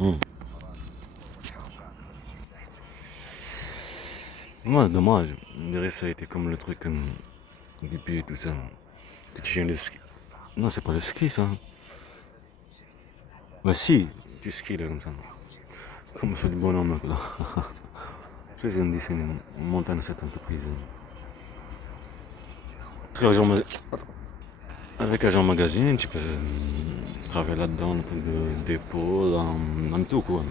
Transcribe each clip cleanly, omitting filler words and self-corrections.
Hmm. Moi, dommage. Je dirais que ça a été comme le truc depuis et tout ça. Que tu viens de ski. Non, c'est pas le ski, ça. Bah si, tu skis là comme ça. Comme je fais du bonhomme là. Je faisais une dessinée, une montagne cette entreprise. Avec Agent Magazine, tu peux travailler là-dedans, le truc de dépôt, dans tout quoi.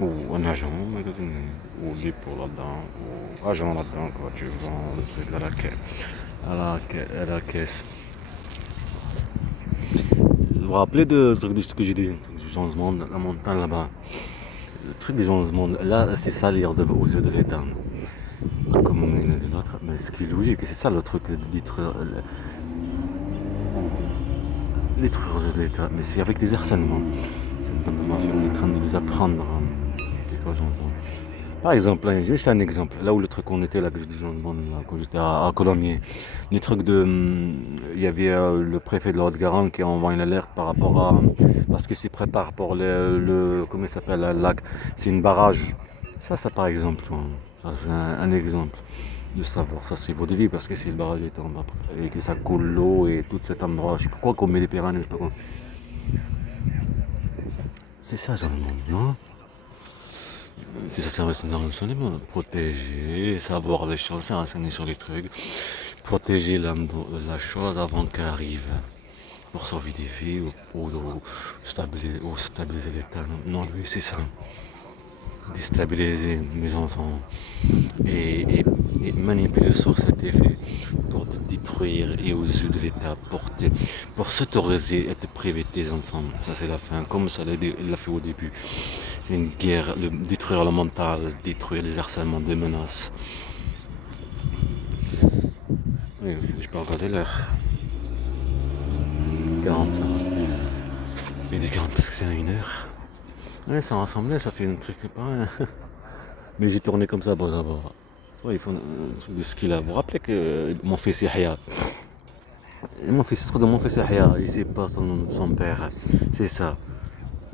Ou un agent magazine, ou dépôt là-dedans, ou agent là-dedans quoi. Tu vends le truc à la caisse. À la caisse. Vous vous rappelez de truc de ce que j'ai dit, le truc du changement de la montagne là-bas. Le truc du changement, là c'est salir aux yeux de l'État. Comme on est de l'autre, mais ce qui est logique, c'est ça le truc de détruire l'État, mais c'est avec des harcèlements. Cette bande de mafia, on est en train de les apprendre quelque chose. Par exemple, là, juste un exemple, là où le truc on était là, quand j'étais à Colomiers, les trucs de, il y avait le préfet de la Haute-Garonne qui a envoyé une alerte par rapport à, parce que c'est prépare pour comment il s'appelle, un lac, c'est une barrage. Ça par exemple, ça c'est un exemple de savoir, ça c'est votre vie parce que si le barrage est en bas et que ça coule l'eau et tout cet endroit, je crois qu'on met des Méditerranée, je sais pas quoi. C'est ça, genre, non? C'est ça, c'est un renseignement. Protéger, savoir les choses, c'est renseigner sur les trucs. Protéger la chose avant qu'elle arrive. Pour sauver des vies ou stabiliser l'état. Non, lui, c'est ça. Déstabiliser les enfants et manipuler sur cet effet pour te détruire et aux yeux de l'État pour s'autoriser et te priver de tes enfants. Ça, c'est la fin. Comme ça l'a fait au début. C'est une guerre, détruire le mental, détruire les harcèlements, des menaces. Oui, je peux regarder l'heure. 40. Il est 40 parce que c'est à 1 heure. Ouais, ça ressemblait, ça fait un truc pareil. Mais j'ai tourné comme ça, bas à bas. Ouais, ils font un truc de ski là. Vous vous rappelez que mon fils Yahya, mon fils Yahya, il sait pas son nom de son père. C'est ça.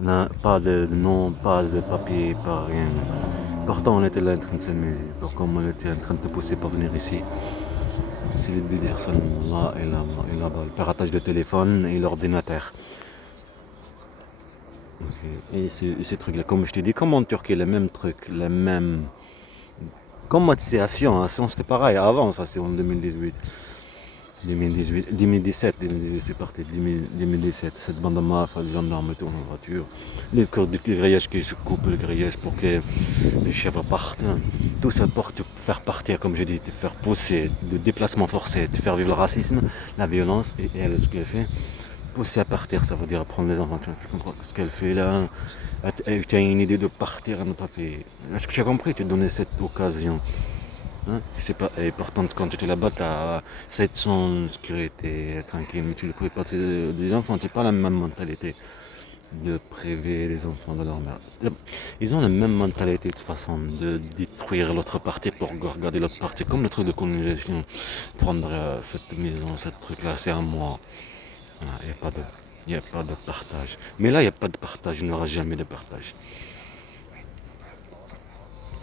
Là, pas de nom, pas de papier, pas rien. Pourtant, on était là en train de s'amuser. Comme on était en train de te pousser pour venir ici. C'est de dire seulement là et là-bas et là-bas. Le piratage de téléphone et l'ordinateur. Et ces trucs-là, comme je t'ai dit, comme en Turquie, les mêmes trucs, les mêmes. Comme c'est à Sion, c'était pareil avant, ça c'est en 2018. 2017, c'est parti, 2017, cette bande de mafia, les gendarmes tournent en voiture, les corps du grillage qui se coupent le grillage pour que les chèvres partent, tout ça pour te faire partir, comme je dis, te faire pousser, de déplacement forcé, te faire vivre le racisme, la violence, et elle, ce qu'elle fait, pousser à partir, ça veut dire prendre les enfants, tu comprends ce qu'elle fait là, tu as une idée de partir à notre pays. Est-ce que tu as compris, tu donnais cette occasion. Hein, et pourtant, quand tu étais là-bas, tu as 700 sécurité, tranquille, mais tu ne prives pas des enfants. C'est pas la même mentalité de priver les enfants de leur mère. Ils ont la même mentalité de toute façon de détruire l'autre partie pour regarder l'autre partie. Comme le truc de colonisation. Prendre cette maison, ce truc-là, c'est à moi. Il n'y a pas de. Il n'y a pas de partage. Mais là, il n'y a pas de partage. Il n'y aura jamais de partage.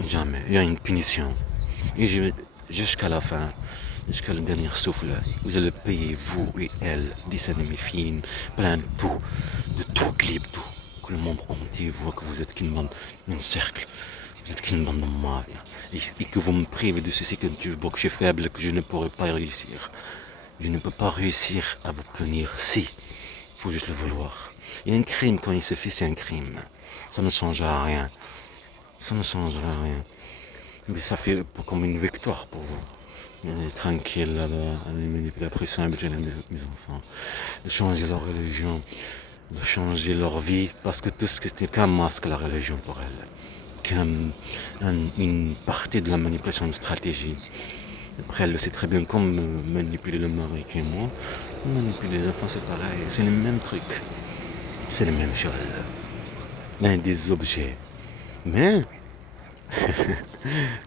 Jamais. Il y a une punition. Et jusqu'à la fin, jusqu'à le dernier souffle, vous allez payer, vous et elle, des animés films, plein de tout clip, tout. Que le monde entier voit que vous êtes qu'une bande, un cercle, vous êtes qu'une bande de mal. Et que vous me privez de ceci, que tu vois que je suis faible, que je ne pourrai pas réussir. Je ne peux pas réussir à vous punir. Si, il faut juste le vouloir. Et un crime, quand il se fait, c'est un crime. Ça ne changera rien. Ça ne changera rien. Mais ça fait comme une victoire pour vous. Elle est tranquille là-bas, elle est manipulée. La pression habituelle mes enfants. De changer leur religion, de changer leur vie, parce que tout ce que c'était qu'un masque, la religion pour elle. Une partie de la manipulation de stratégie. Après, elle le sait très bien comme manipuler le mari qui est moi. Manipuler les enfants, c'est pareil. C'est les mêmes trucs. C'est les mêmes choses. Il y a des objets. Mais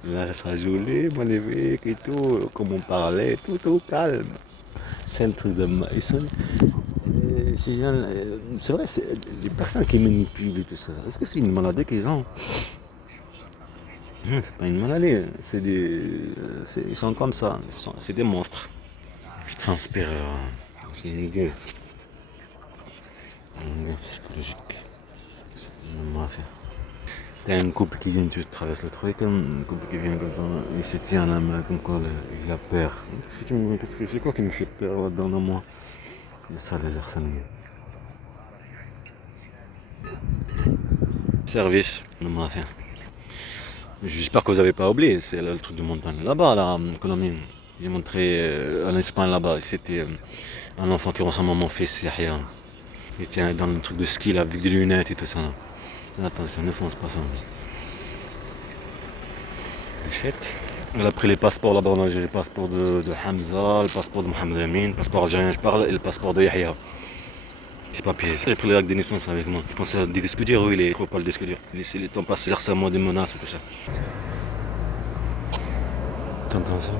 là, ça joli, magnifique et tout, comme on parlait, tout calme. C'est le truc de Mason. C'est vrai, les personnes qui manipulent et tout ça, est-ce que c'est une maladie qu'ils ont? C'est pas une maladie, ils sont comme ça, c'est des monstres. Ils transpirent, c'est une gueule psychologique. C'est une mafia. T'as une couple qui vient, tu traverses le truc, une couple qui vient comme ça, il se tient à la main, comme quoi il a peur. C'est quoi qui me fait peur là-dedans dans moi? C'est ça les personnes. Service, de mafia. J'espère que vous n'avez pas oublié, c'est le truc de montagne. Là-bas, là, en Colombie, j'ai montré en Espagne là-bas, c'était un enfant qui ressemble à mon fils, Yahya. Il était dans le truc de ski là, avec des lunettes et tout ça. Là. Attention, ne fonce pas ça. 17. Elle a pris les passeports là-bas, on a le passeport de Hamza, le passeport de Mohamed Amin, le passeport algérien, je parle, et le passeport de Yahya. C'est papier. J'ai pris l'acte de naissance avec moi. Je pensais à des disques durs, oui, il faut pas le disque dur. Laissez les temps passer, ça moi des menaces et tout ça. T'entends ça?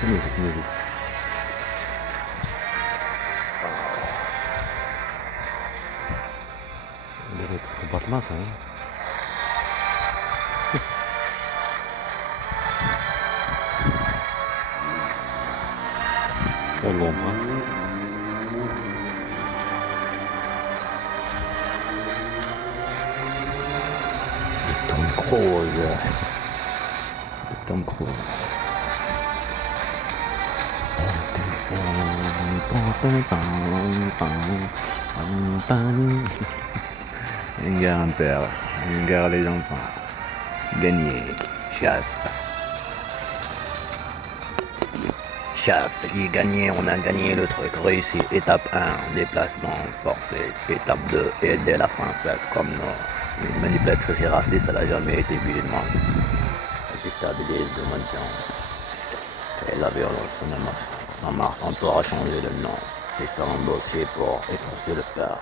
Comment cette musique? On dirait un truc de Batman, ça, hein? On l'emprunte. Tom Cruise. Tom Cruise. Une guerre un père, une guerre les enfants. Gagné, chef. Chef, il gagné, on a gagné le truc. Réussi, étape 1, déplacement forcé. Étape 2, aider la France comme nous. Une manipulatrice raciste, elle n'a jamais été vue du monde. Elle déstabilise le monde. Et la violence, ça marche. On pourra changer le nom et faire un dossier pour effacer le père.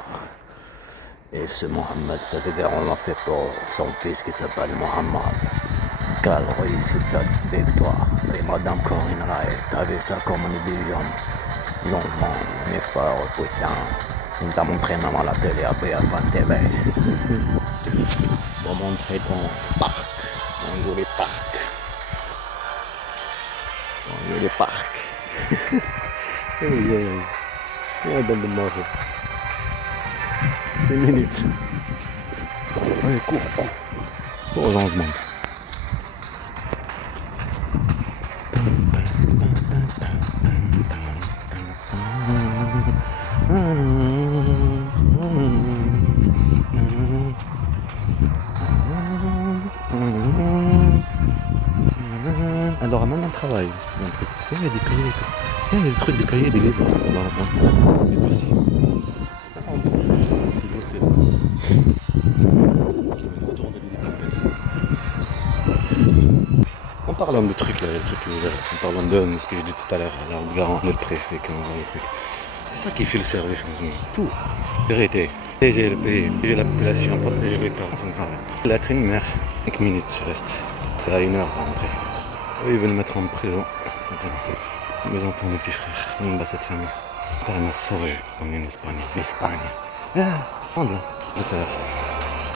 Et ce Mohamed, cette guerre, on l'a fait pour son fils qui s'appelle Mohamed. Quelle réussite cette victoire. Et Madame Corinne Ray, t'as vu ça comme on est des jeunes. Longement, on est fort, puissant. On t'a montré maman la télé à BFM TV. Pour montrer ton parc. On joue les parcs. On joue les parcs. Ja, dan de morgen. 6 minutes. Allez, cours. Au lancement. Elle aura même un travail. Il y a des cahiers. Il y a des trucs, des cahiers, des livres. On va apprendre. Des dossiers. Des dossiers. En parlant de trucs là, les trucs en parlant de ce que j'ai dit tout à l'heure, là, Garant, le préfet qui envoie les trucs. C'est ça qui fait le service en ce moment. Tout. Vérité. Protéger le pays, protéger la population, protéger l'État. La traîne mère, 5 minutes reste. C'est à 1 heure à rentrer. Eux, ils veulent me mettre en prison. Mes enfants, mes petits frères, ils me battent cette famille. Ça m'a sauvé, on est en Espagne. Espagne. Ah, prends là.